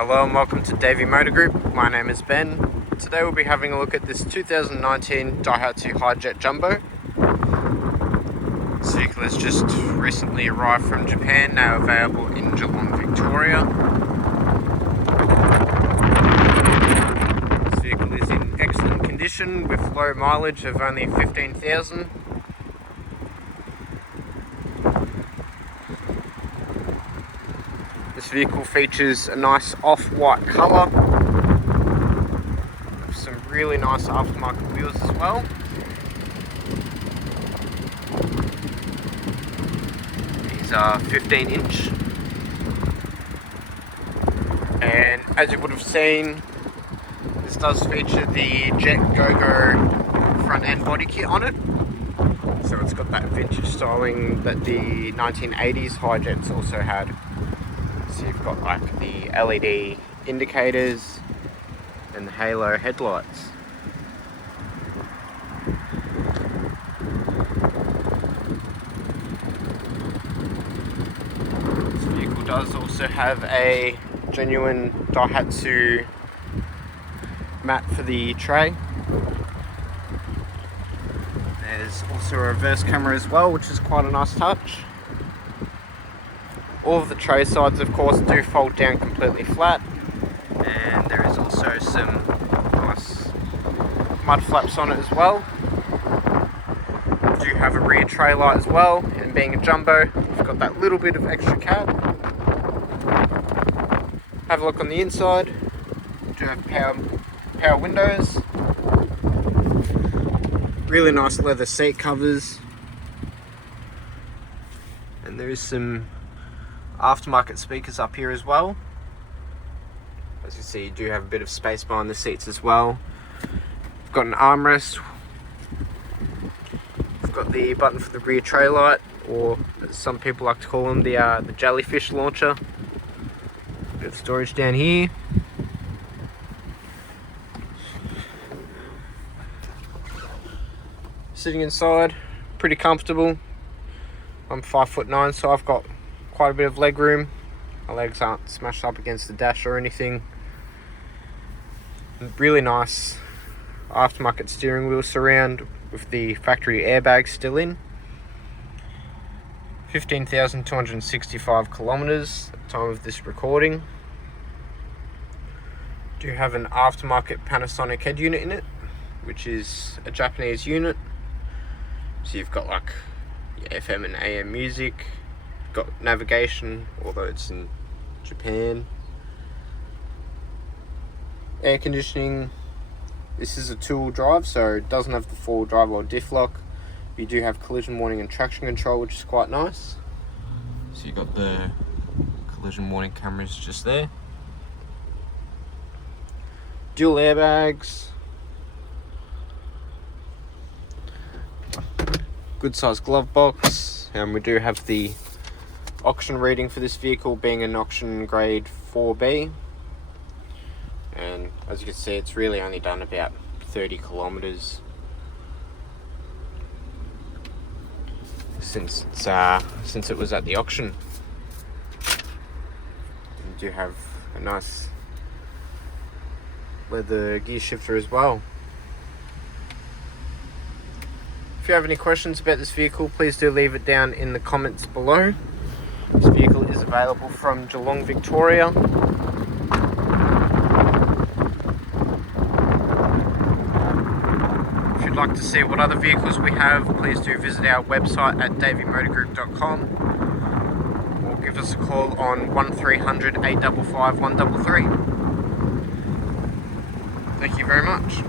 Hello and welcome to Davey Motor Group. My name is Ben. Today we'll be having a look at this 2019 Daihatsu Hijet Jumbo. This vehicle has just recently arrived from Japan, now available in Geelong, Victoria. This vehicle is in excellent condition with low mileage of only 15,000. This vehicle features a nice off-white colour with some really nice aftermarket wheels as well. These are 15-inch, and as you would have seen, this does feature the Jet GoGo front end body kit on it. So it's got that vintage styling that the 1980s Hijets also had. So you've got like the LED indicators and the halo headlights. This vehicle does also have a genuine Daihatsu mat for the tray. There's also a reverse camera as well, which is quite a nice touch. All of the tray sides, of course, do fold down completely flat, and there is also some nice mud flaps on it as well. We do have a rear tray light as well, and being a jumbo, we've got that little bit of extra cab. Have a look on the inside. We do have power windows. Really nice leather seat covers, and there is some aftermarket speakers up here as well. As you see, you do have a bit of space behind the seats as well. We've got an armrest. We've got the button for the rear tray light, or as some people like to call them, the jellyfish launcher. Bit of storage down here. Sitting inside, pretty comfortable. I'm 5'9", so I've got quite a bit of leg room. My legs aren't smashed up against the dash or anything. Really nice aftermarket steering wheel surround with the factory airbags still in. 15,265 kilometers at the time of this recording. Do have an aftermarket Panasonic head unit in it, which is a Japanese unit. So you've got like your FM and AM music. Got navigation, although it's in Japan. Air conditioning. This is a two-wheel drive, so it doesn't have the four-wheel drive or diff lock. You do have collision warning and traction control, which is quite nice. So you've got the collision warning cameras just there. Dual airbags. Good sized glove box, and we do have the auction rating for this vehicle being an auction grade 4B, and as you can see, it's really only done about 30 kilometers since it was at the auction. You do have a nice leather gear shifter as well. If you have any questions about this vehicle, please do leave it down in the comments below. This vehicle is available from Geelong, Victoria. If you'd like to see what other vehicles we have, please do visit our website at daveymotorgroup.com or give us a call on 1300 855 133. Thank you very much.